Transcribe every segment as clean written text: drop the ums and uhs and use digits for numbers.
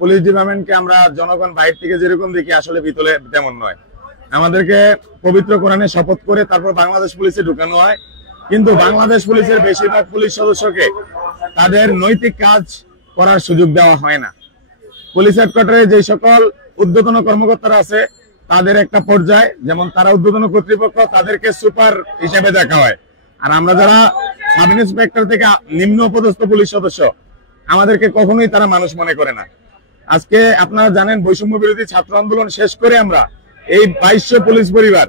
Police ডিপার্টমেন্টকে আমরা জনগণ বাইরে থেকে যেরকম দেখি আসলে ভিতরে তেমন নয়। আমাদেরকে পবিত্র কোরআনে শপথ করে তারপর বাংলাদেশ পুলিশে ঢুকানো হয়, কিন্তু বাংলাদেশ পুলিশের বেশিরভাগ পুলিশ সদস্যকে তাদের নৈতিক কাজ করার সুযোগ দেওয়া হয় না। পুলিশ হেডকোয়ার্টারে যে সকল ঊর্ধ্বতন কর্মকর্তারা আছে তাদের একটা পর্যায়ে, যেমন তারা ঊর্ধ্বতন কর্তৃপক্ষ, তাদেরকে সুপার হিসেবে দেখা হয়। আর আমরা যারা সাব ইন্সপেক্টর থেকে নিম্ন পদস্থ পুলিশ সদস্য, আমাদেরকে কখনোই তারা মানুষ মনে করে না। আজকে আপনারা জানেন বৈষম্য বিরোধী ছাত্র আন্দোলন শেষ করে আমরা এই 2200 পুলিশ পরিবার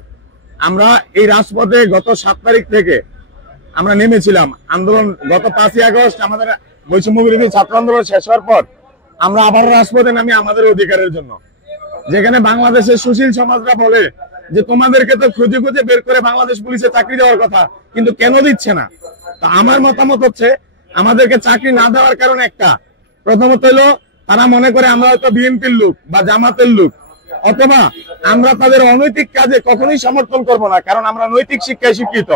আমরা এই রাজপথে গত 7 তারিখ থেকে আমরা নেমেছিলাম। আন্দোলন গত 5ই আগস্ট আমাদের বৈষম্য বিরোধী ছাত্র আন্দোলন শেষ হওয়ার পর আমরা আবার রাজপথে নামি আমাদের অধিকারের জন্য। যেখানে বাংলাদেশের সুশীল সমাজরা বলে যে তোমাদেরকে তো খুঁজে খুঁজে বের করে বাংলাদেশ পুলিশে চাকরি দেওয়ার কথা, কিন্তু কেন দিচ্ছে না? তা আমার মতামত হচ্ছে আমাদেরকে চাকরি না দেওয়ার কারণ একটা, প্রথমত হলো তারা মনে করে আমরা হয়তো বিএনপির লোক বা জামাতের লোক, অথবা আমরা তাদের অনৈতিক কাজে কখনোই সমর্থন করব না, কারণ আমরা নৈতিক শিক্ষায় শিক্ষিত।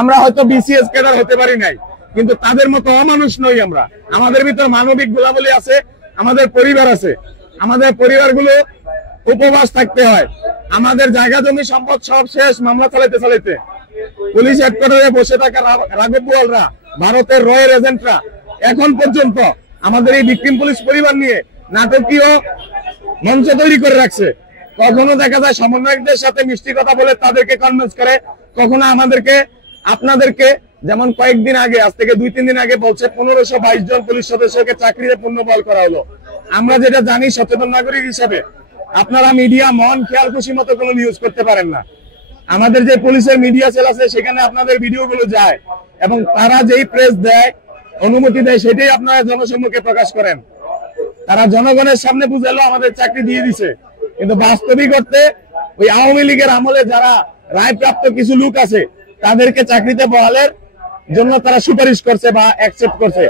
আমরা হয়তো বিসিএস ক্যাডার হতে পারি নাই, কিন্তু তাদের মতো অমানুষ নই আমরা। আমাদের ভিতর মানবিক গুণাবলী আছে, আমাদের পরিবার আছে। আমাদের পরিবারগুলো উপবাস থাকতে হয়, আমাদের জায়গা জমি সম্পদ সব শেষ মামলা চালাইতে চালাইতে। পুলিশ হেডকোয়ার্টারে বসে থাকা রাঘববোয়ালরা, ভারতের রয়ের এজেন্টরা এখন পর্যন্ত আমাদের এই ভিকটিম পুলিশ পরিবার নিয়ে নাটকীয় মঞ্চ তৈরি করে রাখছে। কখনো দেখা যায় সমন্বয়কদের সাথে মিষ্টি কথা বলে তাদেরকে কনভিন্স করে, কখনো আমাদেরকে আপনাদেরকে, যেমন কয়েকদিন আগে, আজ থেকে 2-3 দিন আগে বলছে 1522 জন পুলিশ সদস্যকে চাকরিতে পুনর্বহাল করা হলো। আমরা যেটা জানি সচেতন নাগরিক হিসেবে, আপনারা মিডিয়া মন খেয়াল খুশি মতো কোনো নিউজ করতে পারেন না। আমাদের যে পুলিশের মিডিয়া সেল আছে সেখানে আপনাদের ভিডিওগুলো যায় এবং তারা যেই প্রেস দেয়, অনুমতি দেয়, সেটাই আপনারা জনসম্মুখে প্রকাশ করেন। তারা জনগণের সামনে বুঝালো আমাদের চাকরি দিয়ে দিছে, কিন্তু বাস্তবিক অর্থে ওই আওয়ামী লীগের আমলে যারা রায়প্রাপ্ত কিছু লোক আছে তাদেরকে চাকরিতে বহালের জন্য তারা সুপারিশ করছে বা অ্যাকসেপ্ট করছে।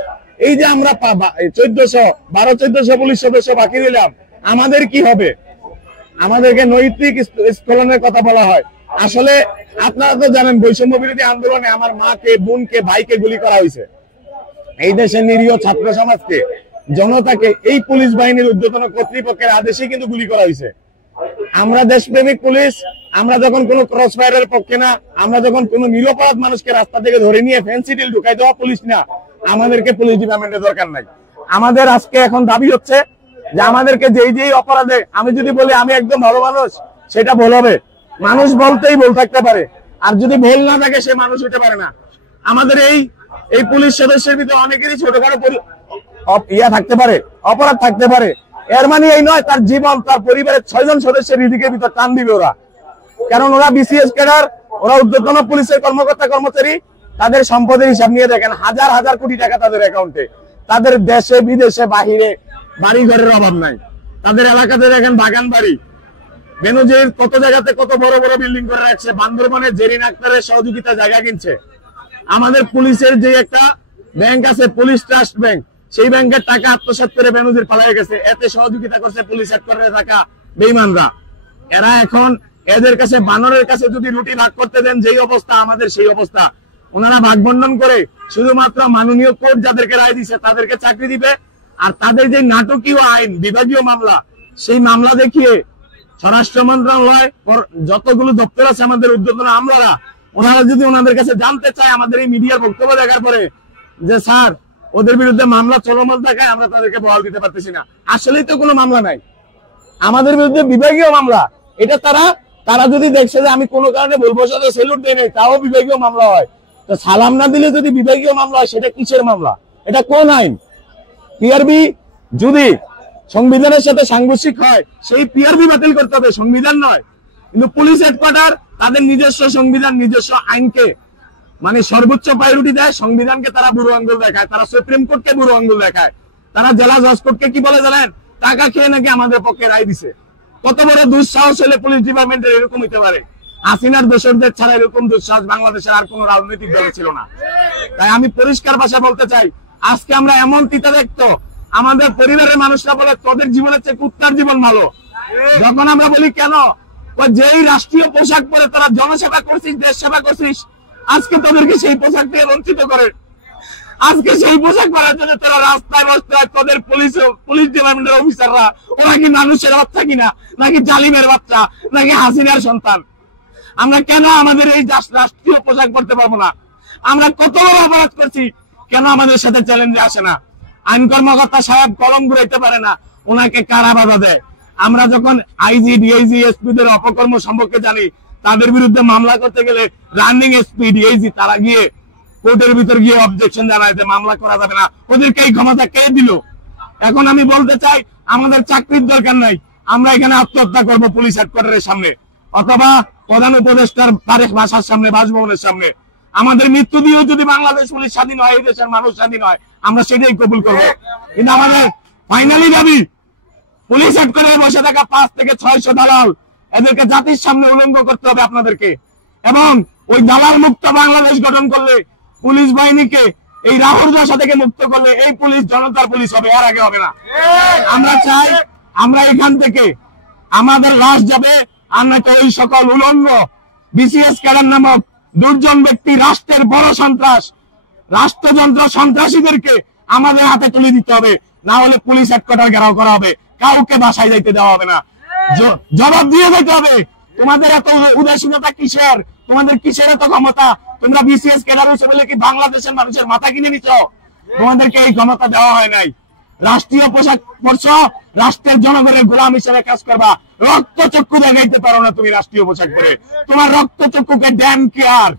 এই যে আমরা 1200 পুলিশ সদস্য বাকি দিলাম, আমাদের কি হবে? আমাদেরকে নৈতিক স্খলনের কথা বলা হয়। আসলে আপনারা তো জানেন বৈষম্য বিরোধী আন্দোলনে আমার মাকে, বোনকে, ভাইকে গুলি করা হয়েছে। এই দেশের নিরীহ ছাত্র সমাজকে, জনতাকে এই পুলিশ বাহিনীর ঊর্ধ্বতন কর্তৃপক্ষের আদেশে কিন্তু গুলি করা হয়েছে। আমরা দেশপ্রেমিক পুলিশ, আমরা যখন কোনো ক্রস ফায়ারের পক্ষে না, আমরা যখন কোনো নিরপরাধ মানুষকে রাস্তা থেকে ধরে নিয়ে ফেন্সি ডিল ঢুকাই দেওয়া পুলিশ না, আমাদেরকে পুলিশ ডিপার্টমেন্টের দরকার নাই। আমাদের আজকে এখন দাবি হচ্ছে যে আমাদেরকে যেই অপরাধে, আমি যদি বলি আমি একদম ভালো মানুষ, সেটা ভুল হবে। মানুষ বলতেই ভুল থাকতে পারে, আর যদি ভুল না থাকে সে মানুষ হতে পারে না। আমাদের এই পুলিশ সদস্যের ভিতরে অনেকেরই ছোটখাটো থাকতে পারে, অপরাধ থাকতে পারে। এর মানে এই নয় তার জীবন, তার পরিবারের 6 জন সদস্যের রিজিকের ভিতর টান দিবে ওরা, কারণ ওরা বিসিএস ক্যাডার, ওরা ঊর্ধ্বতন পুলিশের কর্মকর্তা কর্মচারী। তাদের সম্পদের হিসাব নিয়ে দেখেন, হাজার হাজার কোটি টাকা তাদের অ্যাকাউন্টে। তাদের দেশে বিদেশে বাহিরে বাড়ি ঘরের অভাব নাই। তাদের এলাকাতে দেখেন বাগান বাড়ি, বেনজির কত জায়গাতে কত বড় বড় বিল্ডিং করে রাখছে। বান্দরবানে জেরিন আক্তারের সহযোগিতা জায়গা কিনছে। আমাদের পুলিশের যে একটা ব্যাংক আছে, পুলিশ ট্রাস্ট ব্যাংক, সেই ব্যাংকের টাকা আত্মসাৎ করে বেনজির পালিয়ে গেছে। এতে সহযোগিতা করছে পুলিশ হেডকোয়ার্টারে থাকা বেঈমানরা। এরা এখন এদের কাছে, বানরের কাছে যদি রুটি ভাগ করতে দেন যেই অবস্থা, আমাদের সেই অবস্থা। ওনারা ভাগ বন্টন করে শুধুমাত্র মাননীয় কোর্ট যাদেরকে রায় দিছে তাদেরকে চাকরি দিবে। আর তাদের যে নাটকীয় আইন, বিভাগীয় মামলা, সেই মামলা দেখিয়ে স্বরাষ্ট্র মন্ত্রণালয়, যতগুলো দপ্তর আছে আমাদের ঊর্ধ্বতন আমলারা, ওনারা যদি ওনাদের কাছে জানতে চায় আমাদের এই মিডিয়ার বক্তব্য দেখার পরে যে স্যার ওদের বিরুদ্ধে মামলা চলমান দেখায়, আমরা তাদেরকে বহাল দিতে পারতেছি না। আসলেই তো কোনো মামলা নাই, আমাদের বিরুদ্ধে বিভাগীয় মামলা। এটা তারা যদি দেখছে যে আমি কোনো কারণে ভুলবশত সেলুট দেই নাই, তাও বিভাগীয় মামলা হয়। তো সালাম না দিলে যদি বিভাগীয় মামলা হয়, সেটা কিসের মামলা? এটা কোন আইন? পিআরবি যদি সংবিধানের সাথে সাংঘর্ষিক হয়, সেই পিআরবি বাতিল করতে হবে, সংবিধান নয়। কিন্তু পুলিশ হেডকোয়ার্টার তাদের নিজস্ব সংবিধান, নিজস্ব আইনকে মানে সর্বোচ্চ প্রায়োরিটি দেয়। সংবিধানকে তারা বুড়ো আঙ্গুল দেখায়, তারা সুপ্রিম কোর্টকে বুড়ো আঙ্গুল দেখায়, তারা জেলা জজ কোর্টকে কি বলে জানেন? টাকা খেয়ে নাকি আমাদের পক্ষে রায় দিছে। কত বড় দুঃসাহস হলে পুলিশ ডিপার্টমেন্টের এরকম হইতে পারে? হাসিনার দোসরদের ছাড়া এরকম দুঃসাহস বাংলাদেশের আর কোন রাজনৈতিক দলে ছিল না। তাই আমি পরিষ্কার ভাষায় বলতে চাই, আজকে আমরা এমন তিতা দেখতো, আমাদের পরিবারের মানুষরা বলে তোদের জীবনের চেয়ে কুত্তার জীবন ভালো। যখন আমরা বলি কেন, যেই রাষ্ট্রীয় পোশাক পরে তারা জনসেবা করছিস, দেশ সেবা করছিস, আজকে তাদেরকে সেই পোশাক থেকে বঞ্চিত করে। আজকে সেই পোশাক পরার জন্য তারা রাস্তায় বসতে হয়। তোদের পুলিশ ডিপার্টমেন্টের অফিসাররা ওরা কি মানুষের বাচ্চা কিনা, নাকি জালিমের বাচ্চা, নাকি হাসিনার সন্তান? আমরা কেন আমাদের এই রাষ্ট্রীয় পোশাক পরতে পারবো না? আমরা কত বড় অপরাধ করছি, কেন আমাদের সাথে চ্যালেঞ্জে আসে না? আইন কর্মকর্তা সাহেব কলম ঘুরাইতে পারে না, ওনাকে কারা বাধা দেয়? আমরা যখন আইজি, ডিআইজি, এসপি দের অপকর্ম সম্পর্কে জানি, তাদের বিরুদ্ধে মামলা করতে গেলে রানিং এসপি, ডিআইজি তারা গিয়ে কোর্টের ভিতর গিয়ে অবজেকশন জানায় যে মামলা করা যাবে না। ওদেরকে এই ক্ষমতা কে দিল? এখন আমি বলতে চাই, আমাদের চাকরির দরকার নাই, আমরা এখানে আত্মহত্যা করব পুলিশ হেডকোয়ার্টারের সামনে, অথবা প্রধান উপদেষ্টার বাসার সামনে, বাসভবনের সামনে। আমাদের মৃত্যু দিয়েও যদি বাংলাদেশ পুলিশ স্বাধীন হয়, এই দেশের মানুষ স্বাধীন হয়, আমরা সেটাই কবুল করবো। কিন্তু আমাদের ফাইনালি দাবি, পুলিশ হেডকোয়ার্টারে বসে থাকা 5 থেকে 600 দালাল, এদেরকে জাতির সামনে উলঙ্গ করতে হবে আপনাদেরকে। এবং ওই দালাল মুক্ত বাংলাদেশ গঠন করলে, পুলিশ বাহিনীকে এই রাহুল দশা থেকে মুক্ত করলে এই পুলিশ জনতার পুলিশ হবে, এর আগে হবে না। আমরা চাই, আমরা এখান থেকে আমাদের লাশ যাবে, আমরা ওই সকল উলঙ্গ বিসিএস ক্যাডার নামক দুর্জন ব্যক্তি, রাষ্ট্রের বড় সন্ত্রাস, রাষ্ট্রযন্ত্র সন্ত্রাসীদেরকে আমাদের হাতে তুলে দিতে হবে, না হলে পুলিশ হেডকোয়ার্টার ঘেরাও করা হবে, কাউকে বাসায় যাইতে দেওয়া হবে না। জবাব দিয়ে দিতে হবে। তোমাদের এত উদাসীনতা কিসের? তোমাদের কিসের এত ক্ষমতা? তোমরা বিসিএস ক্যাডার হিসেবে বলে কি বাংলাদেশের মানুষের মাথা কিনে নিচ্ছ? তোমাদেরকে এই ক্ষমতা দেওয়া হয় নাই। রাষ্ট্রীয় পোশাক পরছো, রাষ্ট্রের জনগণের গোলাম হিসেবে কাজ করবা। রক্ত চক্ষু দেখাইতে পারো না তুমি রাষ্ট্রীয় পোশাক পরে, তোমার রক্ত চক্ষুকে ড্যাম কেয়ার।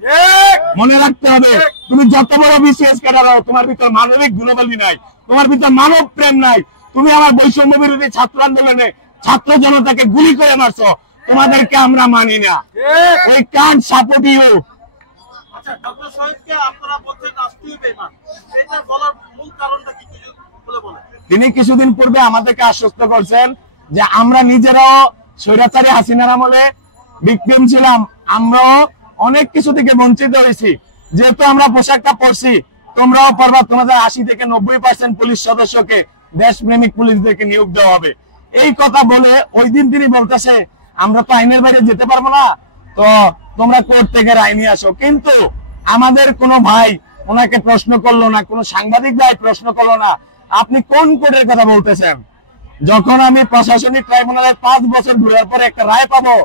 মনে রাখতে হবে, তুমি যত বড় বিসিএস ক্যাডার হও, তোমার ভিতর মানবিক গুণাবলী নাই, তোমার ভিতর মানব প্রেম নাই। তুমি আমার বৈষম্য বিরোধী ছাত্র আন্দোলনে ছাত্র জনতাকে গুলি করে মারছো, তোমাদেরকে আমরা মানি না। ওই কার্ড সাপোর্ট ইউ। আচ্ছা, ডক্টর শহীদকে আপনারা বলছেন রাষ্ট্রীয় বেঈমান, এটা বলার মূল কারণটা কি বলে বলেন? তিনি কিছুদিন পূর্বে আমাদেরকে আশ্বস্ত করছেন যে আমরা নিজেরাও স্বৈরাচারী হাসিনার আমলে ভিকটিম ছিলাম, আমরাও অনেক কিছু থেকে বঞ্চিত হয়েছি। যেহেতু আমরা পোশাকটা পরছি, তোমরাও পরবা। তোমাদের 80 থেকে 90% পুলিশ সদস্যকে, দেশপ্রেমিক পুলিশদেরকে নিয়োগ দেওয়া হবে। এই কথা বলে ওই দিন তিনি বলতেছে আমরা তো আইনের বাইরে যেতে পারবো না, তো তোমরা কোর্ট থেকে রায় নিয়ে আসো। কিন্তু আমাদের কোনো ভাই ওনাকে প্রশ্ন করলো না, কোনো সাংবাদিক ভাই প্রশ্ন করলো না, আপনি কোন কোর্টের কথা বলতেছেন? যখন আমি প্রশাসনিক ট্রাইব্যুনালের 5 বছর ঘুরার পরে একটা রায় পাবো,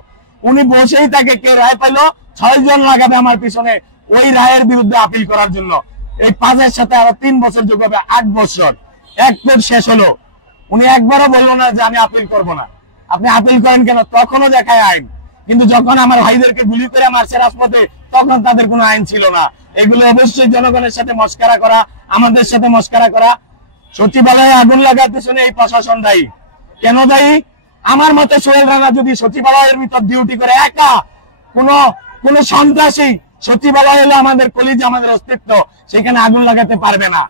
উনি বসেই থাকে, কে রায় পাইলো 6 জন লাগাবে আমার পিছনে ওই রায়ের বিরুদ্ধে আপিল করার জন্য। এই 5-এর সাথে আরো 3 বছর যোগ হবে, 8 বছর। এক কোর্ট শেষ হলো, উনি একবারও বললো না যে আমি আপিল করব না। আপনি আপিল করেন কেন? তখনও দেখায় আইন। কিন্তু যখন আমার ভাইদেরকে গুলি করে মারছে রাজপথে, তখন তাদের কোনো আইন ছিল না। এগুলো অবশ্যই জনগণের সাথে মস্কারা করা, আমাদের সাথে মস্কারা করা। সচিবালয়ে আগুন লাগার পিছনে এই প্রশাসন দায়ী। কেন দায়ী? আমার মতে সোহেল রানা যদি সচিবালয়ের ভিতর ডিউটি করে একা, কোন সন্ত্রাসী, সচিবালয় হলো আমাদের কলিজা, আমাদের অস্তিত্ব, সেখানে আগুন লাগাতে পারবে না।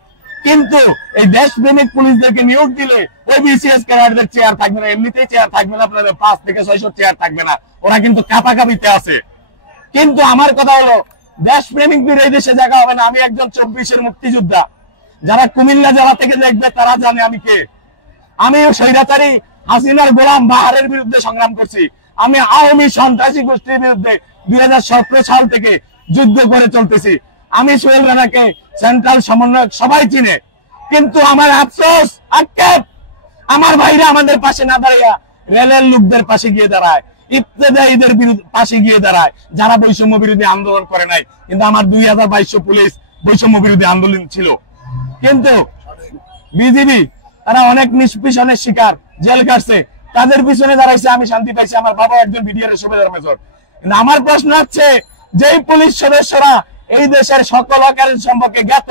কিন্তু এই দেশপ্রেমিক পুলিশদেরকে নিয়োগ দিলে ওই বিসিএস ক্যাডারদের চেয়ার থাকবে না, এমনিতেই চেয়ার থাকবে না, আপনাদের 5 থেকে 600 চেয়ার থাকবে না। ওরা কিন্তু কাপাকাপিতে আছে। কিন্তু আমার কথা হলো, দেশপ্রেমিকদের এই দেশে জায়গা হবে না। আমি একজন 24-এর মুক্তিযোদ্ধা, যারা কুমিল্লা জেলা থেকে দেখবে তারা জানে আমি কে। আমি স্বৈরাচারী হাসিনার গোলাম বাহারের বিরুদ্ধে সংগ্রাম করছি। আমি আওয়ামী সন্ত্রাসী গোষ্ঠীর বিরুদ্ধে 2017 সাল থেকে যুদ্ধ করে চলতেছি। আমি সোহেল রানাকে সেন্ট্রাল সমন্বয়ক সবাই চিনে। কিন্তু আমার আফসোস, আক্ষেপ, আমার ভাইরা আমাদের পাশে না দাঁড়িয়ে রেলের লোকদের পাশে গিয়ে দাঁড়ায়, ইফতেদায়ীদের পাশে গিয়ে দাঁড়ায়, যারা বৈষম্য বিরোধী আন্দোলন করে নাই। কিন্তু আমার 2200 পুলিশ বৈষম্য বিরোধী আন্দোলন ছিল। কিন্তু বিজিবি তারা অনেক নিষ্পেষণের শিকার, জেল কাটছে, তাদের পিছনে দাঁড়াইছে, আমি শান্তি পাইছি। আমার বাবা একজন বিডিআর সুবেদার মেজর। কিন্তু আমার প্রশ্ন হচ্ছে, যেই পুলিশ সদস্যরা এই দেশের সকল অকারেন্স সম্পর্কে জ্ঞাত,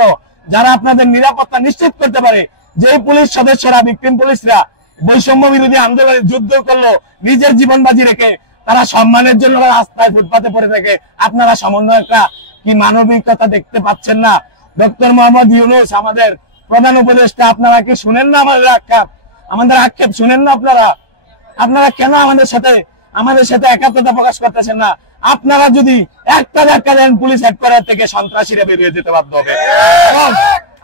যারা আপনাদের নিরাপত্তা নিশ্চিত করতে পারে, যেই পুলিশ সদস্যরা, ভিকটিম পুলিশরা বৈষম্য বিরোধী আন্দোলনে যুদ্ধ করলো নিজের জীবন বাজি রেখে, তারা সম্মানের জন্য রাস্তায় ফুটপাতে পড়ে থাকে, আপনারা সমন্বয়করা কি মানবিকতা দেখতে পাচ্ছেন না? ডক্টর মোহাম্মদ ইউনূস আমাদের প্রধান উপদেষ্টা, আপনারা কি শুনেন না আমাদের আক্ষেপ শুনেন না? আপনারা কেন আমাদের সাথে একাত্মতা প্রকাশ করতেছেন না? আপনারা যদি একটা ধাক্কা দেন, পুলিশ হেডকোয়ার্টার থেকে সন্ত্রাসীরা বেরিয়ে যেতে বাধ্য হবে এবং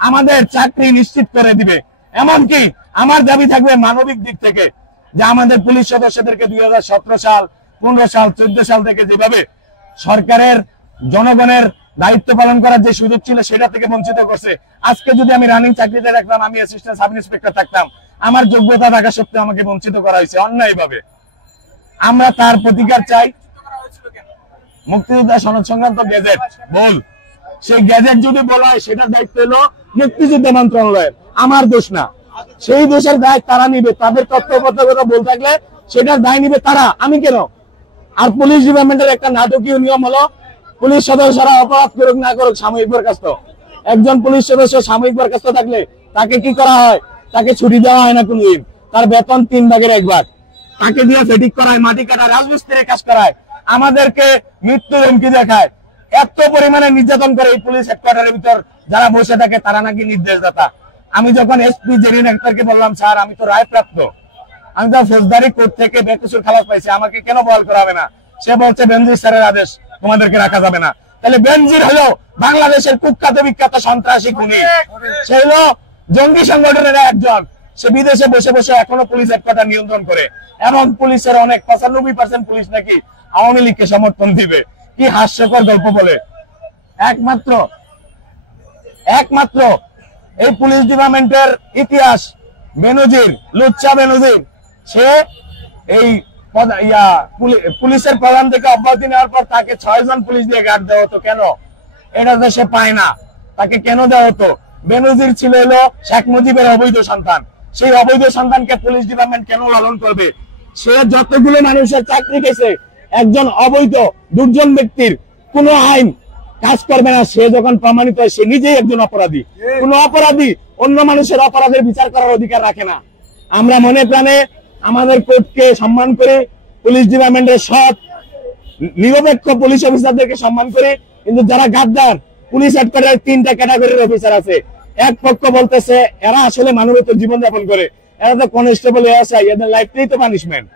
আমাদের চাকরি নিশ্চিত করে দিবে। এমনকি আমার দাবি থাকবে মানবিক দিক থেকে, যে আমাদের পুলিশ সদস্যদেরকে 2017 সাল, 15 সাল, 14 সাল থেকে যেভাবে সরকারের জনগণের দায়িত্ব পালন করার যে সুযোগ ছিল সেটা থেকে বঞ্চিত করছে। আজকে যদি আমি রানিং চাকরিতে রাখতাম, আমি অ্যাসিস্ট্যান্ট সাব ইন্সপেক্টর থাকতাম, আমার যোগ্যতা থাকা সত্ত্বেও আমাকে বঞ্চিত করা হয়েছে অন্যায়ভাবে। আমরা তার প্রতিকার চাই। মুক্তিযোদ্ধা সনদ সংক্রান্ত গেজেট বল, সেই গেজেট যদি বলা হয় সেটার দায়িত্ব হলো মুক্তিযোদ্ধা মন্ত্রণালয়ের, আমার দোষ না। সেই দোষের দায় তারা নিবে, তাদের তত্ত্বাবধায়কতা বল থাকলে সেটার দায় নিবে তারা, আমি কেন? আর পুলিশ ডিপার্টমেন্টের একটা নাটকীয় নিয়ম হলো পুলিশ সদস্যরা অপরাধ করুক না করুক সাময়িক বরখাস্ত। একজন পুলিশ সদস্য সাময়িক বরখাস্ত থাকলে তাকে কি করা হয়? তাকে ছুটি দেওয়া হয় না কোনদিন, তার বেতন 3 ভাগের 1 ভাগ, তাকে দিয়ে ফেটিক করায়, মাটি কাটা, রাজমিস্ত্রির কাজ করায়, আমাদেরকে মৃত্যুর হুমকি দেখায়, এত পরিমাণে নির্যাতন করে এই পুলিশ হেডকোয়ার্টারের ভিতর যারা বসে থাকে তারা নাকি নির্দেশদাতা। আমি যখন এসপি জেরিন আক্তারকে বললাম, স্যার আমি তো রায়প্রাপ্ত, আমি তো ফৌজদারি কোর্ট থেকে বেকসুর খালাস পাইছি, আমাকে কেন বহাল করা হবে না? সে বলছে বেনজির স্যারের আদেশ, তোমাদেরকে রাখা যাবে না। তাহলে বেনজির হলো বাংলাদেশের কুখ্যাত বিখ্যাত সন্ত্রাসী খুনি, সে হলো জঙ্গি সংগঠনের একজন। সে বিদেশে বসে বসে এখনো পুলিশ হেডকোয়ার্টার নিয়ন্ত্রণ করে, এবং পুলিশের অনেক 95% পুলিশ নাকি আওয়ামী লীগকে সমর্থন দিবে। কি হাস্যকর গল্প বলে। একমাত্র এই পুলিশ ডিপার্টমেন্টের ইতিহাস বেনজির, লুচ্চা বেনজির, সে এই পুলিশের প্রধান থেকে অব্যাহতি নেওয়ার পর তাকে 6 জন পুলিশ দিয়ে গার্ড দেওয়া হতো। কেন? এটা তো সে পায় না, তাকে কেন দেওয়া হতো? বেনজির ছিল হলো শেখ মুজিবের অবৈধ সন্তান, সেই অবৈধ সন্তানকে পুলিশ ডিপার্টমেন্ট কেন লালন করবে? সে যতগুলো মানুষের চাকরি গেছে, একজন অবৈধ 2 জন ব্যক্তির কোন আইন কাজ করবে না। সে যখন প্রমাণিত হয় সে নিজেই একজন অপরাধী। কোন অপরাধী অন্য মানুষের অপরাধের বিচার করার অধিকার রাখে না। আমরা মনে প্রাণে আমাদের কোর্টকে সম্মান করে, পুলিশ ডিপার্টমেন্টের সৎ নিরপেক্ষ পুলিশ অফিসারদেরকে সম্মান করে, কিন্তু যারা গাদ্দার, পুলিশ হেডকোয়ার্টারের 3টা ক্যাটাগরির অফিসার আছে। এক পক্ষ বলতেছে এরা আসলে মানবতার জীবনযাপন করে, এরা তো কনস্টেবল, এসআই, এদের লাইফটাই তো পানিশমেন্ট,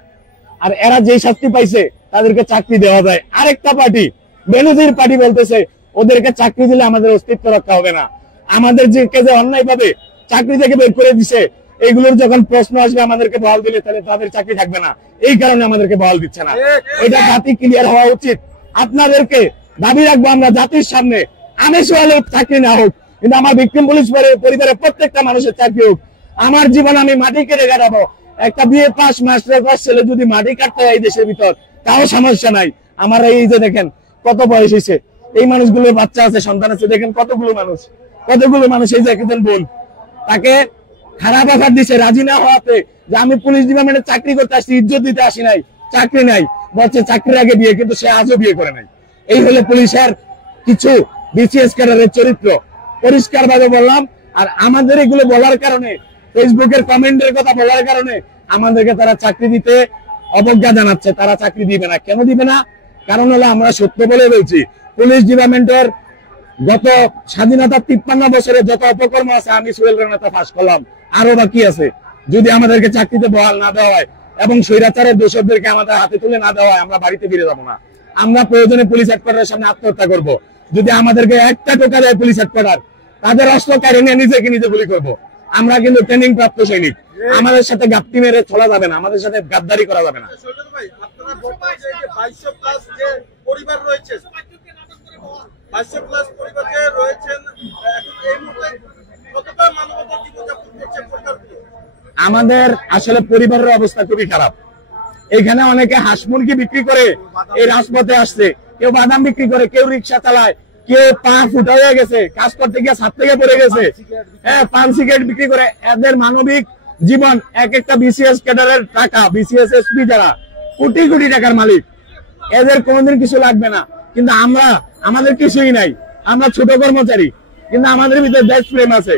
আর এরা যেই শাস্তি পাইছে তাদেরকে চাকরি দেওয়া যায়। আরেকটা পার্টি, বেনজির পার্টি, বলতেছে ওদেরকে চাকরি দিলে আমাদের অস্তিত্ব রক্ষা হবে না, আমাদের যে অন্যায় ভাবে চাকরি থেকে বের করে দিছে, এইগুলোর যখন প্রশ্ন আসবে আমাদেরকে বহাল দিলে তাহলে তাদের চাকরি থাকবে না, এই কারণে আমাদেরকে বহাল দিচ্ছে না। এটা জাতি ক্লিয়ার হওয়া উচিত। আপনাদেরকে দাবি রাখবো আমরা জাতির সামনে, আমি সোয়ালের চাকরি না হোক, কিন্তু আমার ভিকটিম পুলিশ পরিবারের প্রত্যেকটা মানুষের চাকরি হোক। আমার জীবন আমি মাটি কেটে কাটাবো। একটা বিএ পাস মাস্টার পাস ছেলে যদি মাটি কাটতে হয় এই দেশের ভিতর, তাও সমস্যা নাই। আমার এই যে দেখেন কত বয়স হয়েছে, এই মানুষগুলোর বাচ্চা আছে, সন্তান আছে, দেখেন কতগুলো মানুষ। এই যে একজন বোন, তাকে খারাপ অফার দিছে, রাজি না হওয়াতে, যে আমি পুলিশ ডিপার্টমেন্টে চাকরি করতে আসছি, ইজ্জত দিতে আসি নাই, চাকরি নাই, বলছে চাকরির আগে বিয়ে, কিন্তু সে আজও বিয়ে করে নাই। এই হলো পুলিশের কিছু বিসিএস ক্যাডারের চরিত্র, পরিষ্কার ভাবে বললাম। আর আমাদের এগুলো বলার কারণে, ফেসবুকের কমেন্টের কথা বলার কারণে আমাদেরকে তারা চাকরি দিতে অবজ্ঞা জানাচ্ছে, তারা চাকরি দিবে না। কেন দিবে না? কারণ হলো আমরা সত্য বলে বলছি, পুলিশ ডিপার্টমেন্টের গত স্বাধীনতা 53 বছরে যত অপকর্ম আছে আমি সোহেল রানা তা ফাঁস করলাম, আরো বাকি আছে। যদি আমাদেরকে চাকরিতে বহাল না দেওয়া হয় এবং স্বৈরাচারের দোষরদেরকে আমাদের হাতে তুলে না দেওয়া হয়, আমরা বাড়িতে ফিরে যাবো না। আমরা প্রয়োজনে পুলিশ হেডকোয়ার্টারের সামনে আত্মহত্যা করব। যদি আমাদেরকে একটা টোকা দেয় পুলিশ হেডকোয়ার্টার, তাদের অস্ত্র কাড়ে নিয়ে নিজেকে নিজে গুলি করব। আমরা কিন্তু ট্রেনিং প্রাপ্ত সৈনিক, আমাদের সাথে গাপ্তি মেরে চলা যাবে না, আমাদের সাথে গাদ্দারি করা যাবে না। আপনারা বলছেন যে 2200 প্লাস যে পরিবার রয়েছে, 2200 প্লাস পরিবার যে রয়েছেন, এখন এই মুহূর্তে কতটা মানবতার জীবনযাপন করছে পরিবারগুলো? আমাদের আসলে পরিবারের অবস্থা খুবই খারাপ। এখানে অনেকে হাঁস মুরগি বিক্রি করে এই রাজপথে আসছে, কেউ বাদাম বিক্রি করে, কেউ রিক্সা চালায়, কেউ পা ফুটা হয়ে গেছে, কাজ করতে গিয়ে ছাদ থেকে পড়ে গেছে, হ্যাঁ, পান সিগারেট বিক্রি করে। এদের মানবিক জীবন, এক একটা বিসিএস ক্যাডারের টাকা, বিসিএস এসপি যারা কোটি কোটি টাকার মালিক, এদের কোনোদিন কিছু লাগবে না। কিন্তু আমাদের কিছুই নাই, আমরা ছোট কর্মচারী, কিন্তু আমাদের ভিতরে দেশপ্রেম আছে।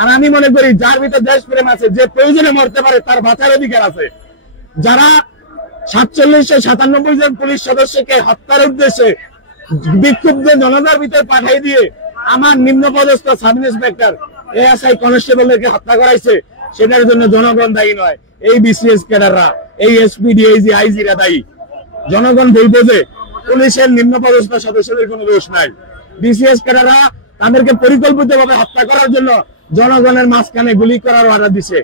আর আমি মনে করি যার ভিতরে দেশপ্রেম আছে, যে প্রয়োজনে মরতে পারে, তার বাঁচার অধিকার আছে। যারা 4797 জন পুলিশ সদস্যকে হত্যার উদ্দেশ্যে বিক্ষুব্ধ জনতার ভিতরে পাঠিয়ে দিয়ে আমার নিম্নপদস্থ সাব ইন্সপেক্টর, এএসআই, কনস্টেবলদেরকে হত্যা করাইছে, সেটার জন্য জনগণ দায়ী নয়, এই বিসিএস ক্যাডাররা, এই এসপি, ডিআইজি, আইজিরা দায়ী। জনগণ বলবো যে পুলিশের নিম্নপদস্থ সদস্যদের কোনো দোষ নাই। বিসিএস ক্যাডাররা তাদেরকে পরিকল্পিতভাবে হত্যা করার জন্য জনগণের মাঝখানে গুলি করার অর্ডার দিছে।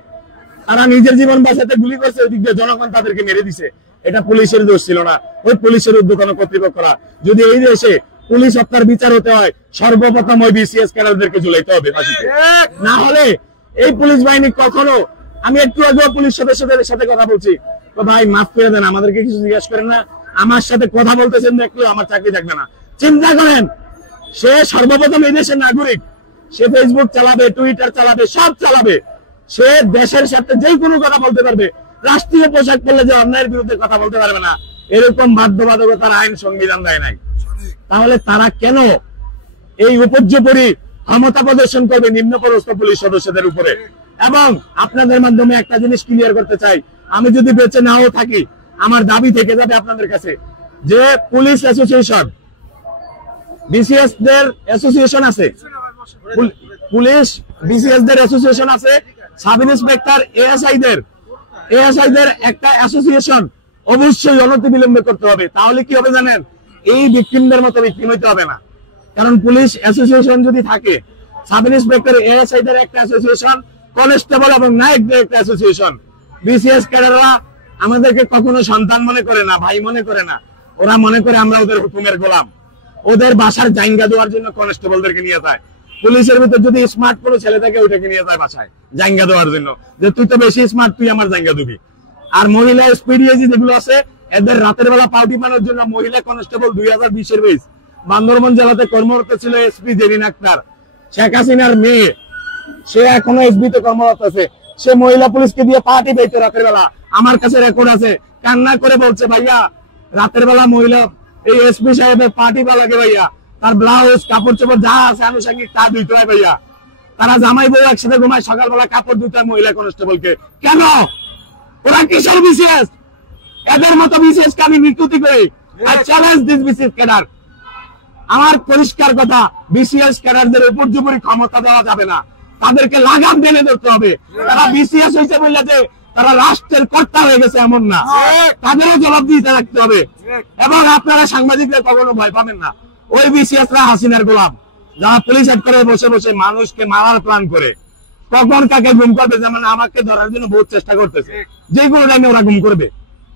তারা নিজের জীবন বাঁচাতে গুলি করছে, ওই দিক দিয়ে জনগণ তাদেরকে মেরে দিছে। এটা পুলিশের দোষ ছিল না, ওই পুলিশের ঊর্ধ্বতন কর্তৃপক্ষরা। যদি এই দেশে পুলিশ হত্যার বিচার হতে হয় সর্বপ্রথম ওই বিসিএস ক্যাডারদেরকে ঝুলাইতে হবে ফাঁসিতে। না হলে এই পুলিশ বাহিনী কখনো, আমি একটু আগে পুলিশ সদস্যদের সাথে কথা বলছি, তো ভাই মাফ করে দেন, আমাদেরকে কিছু জিজ্ঞেস করেন না, আমার সাথে কথা বলতেছেন দেখলেও আমার চাকরি থাকবে না। চিন্তা করেন, সে সর্বপ্রথম এই দেশের নাগরিক, সে ফেসবুক চালাবে, টুইটার চালাবে, সব চালাবে, সে দেশের সাথে যে কোনো কথা বলতে পারবে, রাষ্ট্রীয় পোশাক পরলে যে অন্যায়ের বিরুদ্ধে কথা বলতে পারবে না, এরকম বাধ্যবাধকতার আইন সংবিধান দেয় নাই। তাহলে তারা কেন এই উপর্যুপরি ক্ষমতা প্রদর্শন করবে নিম্নপদস্থ পুলিশ সদস্যদের উপরে? এবং আপনাদের মাধ্যমে একটা জিনিস ক্লিয়ার করতে চাই, আমি যদি বেঁচে নাও থাকি, আমার দাবি থেকে যাবে আপনাদের কাছে যে পুলিশ অ্যাসোসিয়েশন, বিসিএস দের অ্যাসোসিয়েশন আছে, পুলিশ বিসিএস দের অ্যাসোসিয়েশন আছে, সাব ইন্সপেক্টর এএসআই দের একটা অ্যাসোসিয়েশন অবশ্যই অনতিবিলম্বে করতে হবে। তাহলে কি হবে জানেন, এই ভিকটিমদের মতো ভিকটিম হইতে হবে না। কারণ পুলিশ অ্যাসোসিয়েশন যদি থাকে, সাব ইন্সপেক্টর এএসআই দের একটা অ্যাসোসিয়েশন, কনস্টেবল এবং নায়কদের একটা অ্যাসোসিয়েশন, বিসিএস ক্যাডাররা আমাদেরকে কখনো সন্তান মনে করে না, ভাই মনে করে না, ওরা মনে করে আমরা ওদের হুকুমের গোলাম। ওদের বাসার জায়গা দেওয়ার জন্য কনস্টেবলদেরকে নিয়ে যায়। পুলিশের ভিতর যদি স্মার্ট কোনো ছেলে থাকে, ওইটাকে নিয়ে যায় বাসায় জায়গা দেওয়ার জন্য, যে তুই তো বেশি স্মার্ট, তুই আমার জায়গা দিবি। আর মহিলা এসপিডিএজি যেগুলো আছে, এদের রাতের বেলা পাউটি মানার জন্য মহিলা কনস্টেবল 2020-এর বেশ বান্দরবান জেলাতে কর্মরত ছিল এসপি জেরিন আক্তার, শেখ হাসিনার মেয়ে, সে এখনো এসবি তে কর্মরত আছে। সে মহিলা পুলিশকে দিয়ে পার্টি পেয়েছে রাতের বেলা, আমার কাছে রেকর্ড আছে, কান্না করে বলছে ভাইয়া রাতের বেলা মহিলা এই এসপি সাহেবের পার্টি বা লাগে ভাইয়া, তার ব্লাউজ কাপড় চোপড় যা আছে আনুষঙ্গিক তা ধুইতে হয় ভাইয়া। তারা জামাই বউ একসাথে ঘুমায়, সকালবেলা কাপড় ধুতে হয় মহিলা কনস্টেবলকে। কেন? ওরা কিসের বিসিএস? এদের মতো বিসিএস কে আমি নিকুতি করি। I challenge this BCS cadre. আমার পরিষ্কার কথা, বিসিএস ক্যাডারদের উপর্যুপরি ক্ষমতা দেওয়া যাবে না, তাদেরকে লাগাম টেনে ধরতে হবে। তারা বিসিএস হয়েছে বললে যে তারা রাষ্ট্রের কর্তা হয়ে গেছে এমন না, তাদেরও জবাবদিহিতা রাখতে হবে। এবং আপনারা সাংবাদিকরা কখনো ভয় পাবেন না, ওই বিসিএসরা হাসিনার গোলাম, যারা পুলিশ হেড করে বসে বসে মানুষকে মারার প্ল্যান করে, কখন কাকে গুম করবে, যেমন আমাকে ধরার জন্য বহুত চেষ্টা করতেছে, যে কোনো টাইমে ওরা গুম করবে,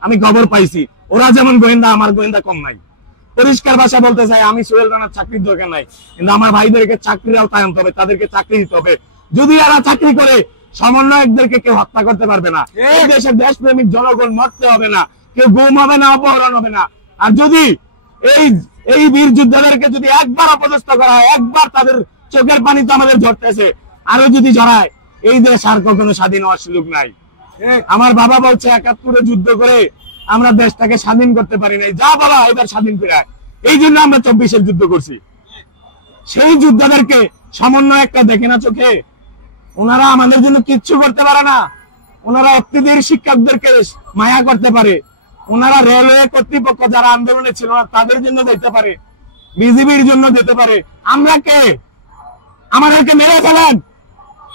আমি খবর পাইছি। ওরা যেমন গোয়েন্দা, আমার গোয়েন্দা কম নাই। পরিষ্কার ভাষা বলতে চাই, আমি সোহেল রানার চাকরির দরকার নাই, কিন্তু আমার ভাইদেরকে চাকরির আওতায় আনতে হবে, তাদেরকে চাকরি দিতে হবে। যদি এরা চাকরি করে, সমন্বয়কদেরকে কেউ হত্যা করতে পারবে না, এই দেশের দেশপ্রেমিক জনগণ মরতে হবে না, কেউ গুম হবে না, অপহরণ হবে না। আর যদি এই বীর যোদ্ধাদেরকে যদি একবার অপদস্থ করা হয়, একবার তাদের চোখের পানি তো আমাদের ঝরতেছে, আরো যদি জড়ায়, এই দেশ আর কখনো স্বাধীন হওয়ার সুযোগ নাই। আমার বাবা বলছে 71-এ যুদ্ধ করে আমরা দেশটাকে স্বাধীন করতে পারি নাই, যা বাবা এবার স্বাধীন করে, এই জন্য আমরা 24-এর যুদ্ধ করছি। সেই যোদ্ধাদেরকে সমন্বয় একটা দেখে না চোখে, ওনারা আমাদের জন্য কিচ্ছু করতে পারে না। ওনারা অত্যাধিক শিক্ষকদেরকে মায়া করতে পারে, ওনারা রেলওয়ে কর্তৃপক্ষ যারা আন্দোলনে ছিল না তাদের জন্য দিতে পারে, বিজিবির জন্য দিতে পারে। আমরা কে? আমাদেরকে মেরে ফেলেন,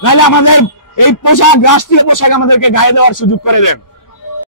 নাহলে আমাদের এই পোশাক, রাষ্ট্রীয় পোশাক আমাদেরকে গায়ে দেওয়ার সুযোগ করে দেন।